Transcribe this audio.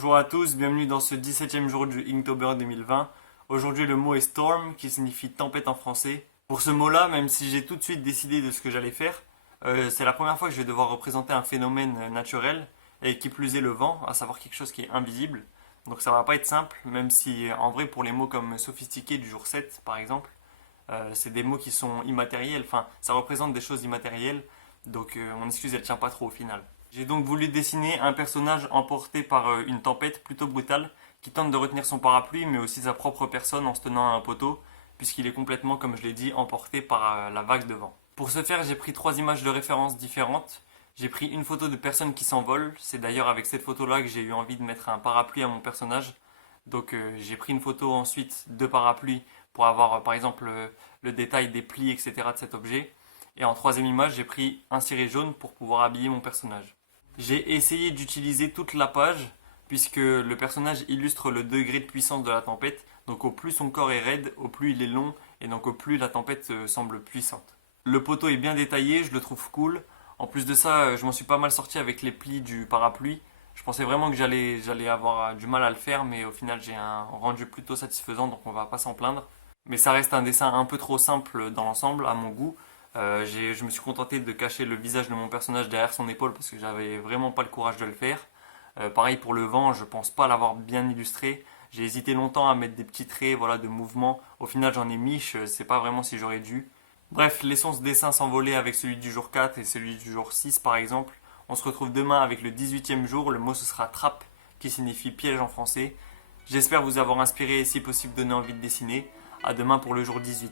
Bonjour à tous, bienvenue dans ce 17e jour du Inktober 2020. Aujourd'hui le mot est storm qui signifie tempête en français. Pour ce mot-là, même si j'ai tout de suite décidé de ce que j'allais faire, c'est la première fois que je vais devoir représenter un phénomène naturel et qui plus est le vent, à savoir quelque chose qui est invisible. Donc ça va pas être simple, même si en vrai pour les mots comme sophistiqué du jour 7 par exemple, c'est des mots qui sont immatériels, enfin ça représente des choses immatérielles, donc mon excuse elle tient pas trop au final. J'ai donc voulu dessiner un personnage emporté par une tempête plutôt brutale qui tente de retenir son parapluie mais aussi sa propre personne en se tenant à un poteau puisqu'il est complètement, comme je l'ai dit, emporté par la vague de vent. Pour ce faire, j'ai pris trois images de référence différentes. J'ai pris une photo de personnes qui s'envolent. C'est d'ailleurs avec cette photo-là que j'ai eu envie de mettre un parapluie à mon personnage. Donc j'ai pris une photo ensuite de parapluie pour avoir par exemple le détail des plis, etc. de cet objet. Et en troisième image, j'ai pris un ciré jaune pour pouvoir habiller mon personnage. J'ai essayé d'utiliser toute la page puisque le personnage illustre le degré de puissance de la tempête. Donc au plus son corps est raide, au plus il est long et donc au plus la tempête semble puissante. Le poteau est bien détaillé, je le trouve cool. En plus de ça, je m'en suis pas mal sorti avec les plis du parapluie. Je pensais vraiment que j'allais avoir du mal à le faire, mais au final j'ai un rendu plutôt satisfaisant, donc on va pas s'en plaindre. Mais ça reste un dessin un peu trop simple dans l'ensemble, à mon goût. Je me suis contenté de cacher le visage de mon personnage derrière son épaule parce que j'avais vraiment pas le courage de le faire. Pareil pour le vent, je pense pas l'avoir bien illustré. J'ai hésité longtemps à mettre des petits traits voilà, de mouvement. Au final, j'en ai mis, je sais pas vraiment si j'aurais dû. Bref, laissons ce dessin s'envoler avec celui du jour 4 et celui du jour 6 par exemple. On se retrouve demain avec le 18e jour. Le mot ce sera trappe qui signifie piège en français. J'espère vous avoir inspiré et si possible donné envie de dessiner. À demain pour le jour 18.